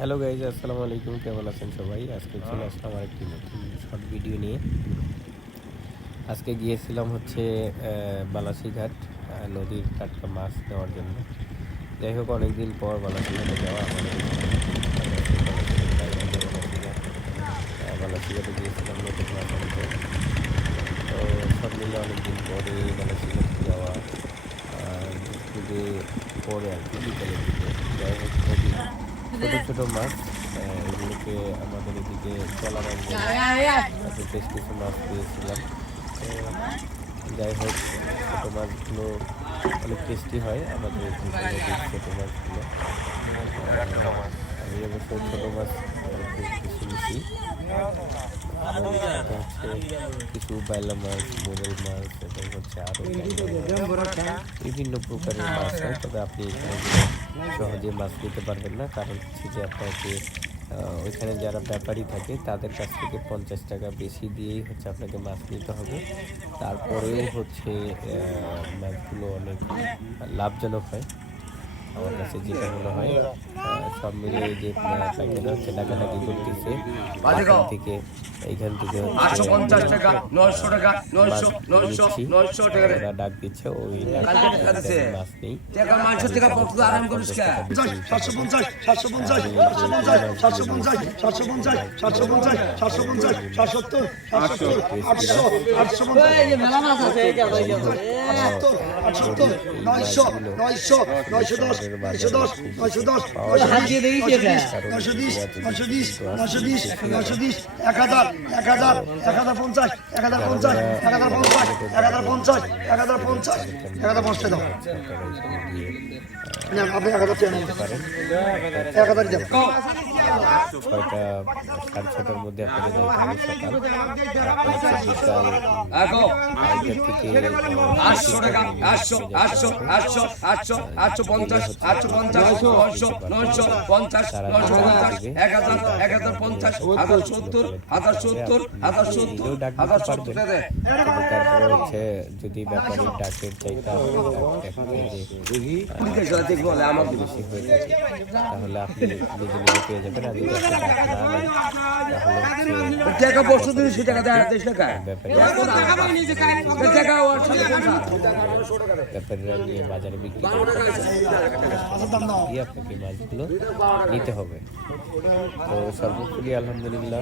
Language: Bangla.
হ্যালো গাইজ, আসসালামু আলাইকুম। কেমন আছেন সবাই? আজকে চলে আসলাম আমার একটি নতুন শর্ট ভিডিও নিয়ে। আজকে গিয়েছিলাম হচ্ছে বালাসিঘাট নদীর টাটকা মাছ নেওয়ার জন্য। যাই হোক, অনেকদিন পর বালাসিঘাটে যাওয়া আমাদের বালাসিঘাটে গিয়েছিলাম নতুন মাছ আনতে। তো সব মিলে অনেকদিন পরে বালাসিঘাটে যাওয়া, খুবই পরে আর কি, বিকেলের দিকে। যাই হোক, ছোটো ছোটো মাছ, এগুলোকে আমাদের এদিকে চলা মাছ বলে, বেশ কিছু মাছ পেয়েছিলাম। যাই হোক, ছোটো মাছগুলো অনেক টেস্টি হয় আমাদের এদিকে ছোটো মাছগুলো। আমি অবশ্য ছোটো মাছ খুব বেশি বেশি হচ্ছে কিছু বাইলা মাছ, মোরেল মাছ এবং হচ্ছে আরও বিভিন্ন প্রকারের মাছ হয়। তবে আপনি এখানে সহজে মাছ নিতে পারবেন না, কারণ হচ্ছে যে আপনাকে ওইখানে যারা ব্যাপারী থাকে তাদের কাছ থেকে 50 টাকা বেশি দিয়েই হচ্ছে আপনাকে মাছ নিতে হবে। তারপরেও হচ্ছে মাছগুলো অনেক লাভজনক হয় আমার কাছে যেটা মনে হয়। সব মিলে যে প্যাকেটটা হচ্ছে ডাকাডাকি করতেছে এইখান থেকে ওরা ডাক দিচ্ছে, ওই মাছ নেই। ছয়টা 6:30টার মধ্যে আপনাদের যাইতে হবে সকাল। বিকাল 5টা থেকে 800 হচ্ছে যদি ব্যাপারী ডাকের চাইতে বেশি হয়ে থাকে তাহলে আপনি নিজে নিজে পেয়ে যাবেন। আর যদি আপনি ডাক না নেন ব্যাপারীরা নিয়ে বাজারে বিক্রি দিয়ে আপনাকে মাছগুলো নিতে হবে। তো সর্বোপরি আলহামদুলিল্লাহ